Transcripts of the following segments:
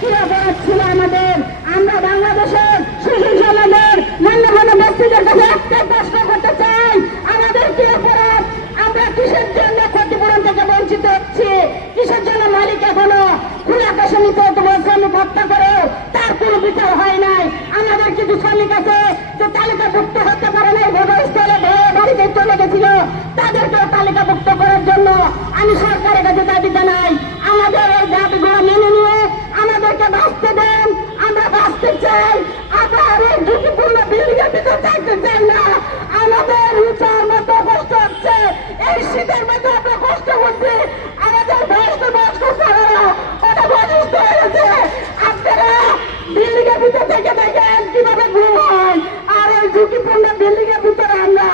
কি অপরাধ ছিল আমাদের? আমরা বাংলাদেশের সুশীল সমাজের মান্যগণ্য ব্যক্তিদের কাছে একটাই প্রশ্ন করতে চাই, আমাদের কি অপরাধ? আমরা কিসের জন্য ক্ষতিপূরণ থেকে বঞ্চিত হচ্ছি? কিসের জন্য মালিক এখনো খোলা আকাশে নিতে তোমার শ্রমিক হত্যা করে তার কোনো বিচার হয় নাই? আমাদের কিছু শ্রমিক আছে যে তালিকাভুক্ত হতে পারে নাই, ঘটনাস্থলে বাড়িতে চলে গেছিল, তাদেরকে তালিকাভুক্ত করার জন্য আমি সরকারের কাছে দাবি জানাই, আমাদের এই দাবিগুলো মেনে নিয়ে আমাদেরকে বাঁচতে দেন। আমরা বাঁচতে চাই, আবার এই ঝুঁকিপূর্ণ বিল্ডিংয়ের ভিতরে থাকতে চাই না। আমাদের উঁচার মতো কষ্ট হচ্ছে, এই শীতের মধ্যে আমরা কষ্ট করছি, আমাদের বয়স্ক স্যারেরা অনেক অসুস্থ হয়ে গেছে। আপনারা বিল্ডিংয়ের ভিতরে থেকে দেখেন কিভাবে ঘুম হয়, আর এই ঝুঁকিপূর্ণ বিল্ডিংয়ের ভিতরে আমরা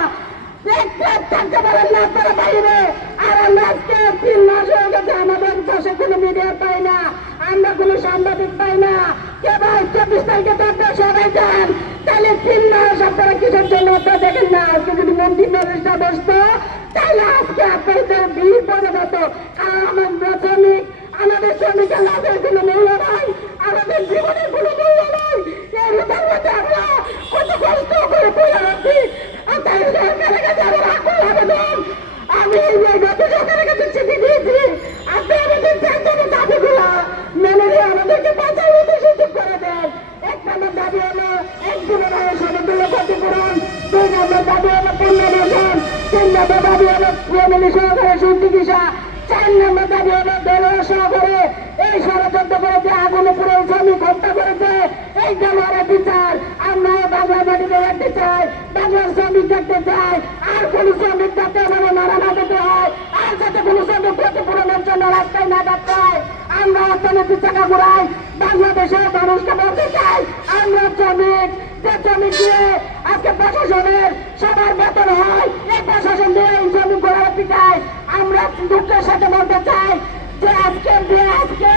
থাকতে পারেন না আপনারা বাইরে। আর আমরা আজকে 3 মাস হয়ে গেছে, আমাদের পাশে কোনো মিডিয়া পাই না, আমরা কোনো সাংবাদিক পাই না। কেবল 24 তারিখে তো আপনারা সবাই যান, তাহলে 3 মাস আপনারা কিসের জন্য আপনারা দেখেন না? আজকে যদি মন্ত্রী ম্যাজিস্ট্রেট বসতো তাহলে আজকে আপনাদের ভিড় পড়ে যেত। কারণ আমাদের শ্রমিকের লাভের কোনো মূল্য নাই, আমাদের জীবনের কোনো মূল্য নাই। এই রোগের মধ্যে আমরা কত কষ্ট করে পড়ে রাখছি। তাই সরকারের কাছে আমার আকুল আবেদন, আমি গত সরকারের কাছে চিঠি দিয়েছি, আপনি আমাদের চারজনের দাবিগুলো মেনে নিয়ে আমাদেরকে বাঁচার মতো সুযোগ করে দেন। 1 নম্বর দাবি হলো 1 দিনের আগে সমতুল্য ক্ষতিপূরণ, 2 নম্বর দাবি হলো পুনর্বাসন, 3 নম্বর দাবি হলো ফ্যামিলি সহকারে সুচিকিৎসা, 4 নম্বর দাবি হলো দেলোয়ার সহকারে এই ষড়যন্ত্র করেছে, আগুনে পুরো শ্রমিক হত্যা করেছে এই দেলোয়ারের বিচার আমরা বাংলা মাটিতে দেখতে চাই, বাংলার শ্রমিক দেখতে চাই। আর কোন শ্রমিক যাতে আমাদের মারা না যেতে হয়, আর যাতে কোন শ্রমিক ক্ষতিপূরণের জন্য রাস্তায় না যেতে হয়। আমরা অর্থনীতির চাকা ঘুরাই, বাংলাদেশের মানুষকে বলতে চাই, আমরা শ্রমিক, যে শ্রমিক দিয়ে আজকে প্রশাসনের সবার বেতন হয়, এই প্রশাসন দিয়ে এই শ্রমিক ঘোরাতে চাই। আমরা দুঃখের সাথে বলতে চাই যে আজকে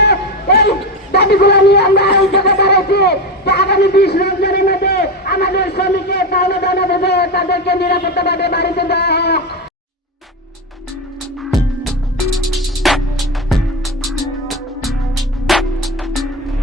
এই দাবিগুলো নিয়ে আমরা এই জায়গায় দাঁড়াইছি যে আগামী 20 রমজানের মধ্যে আমাদের শ্রমিকের পাওনা দানা দেবে, তাদেরকে নিরাপত্তাভাবে বাড়িতে দেওয়া হোক।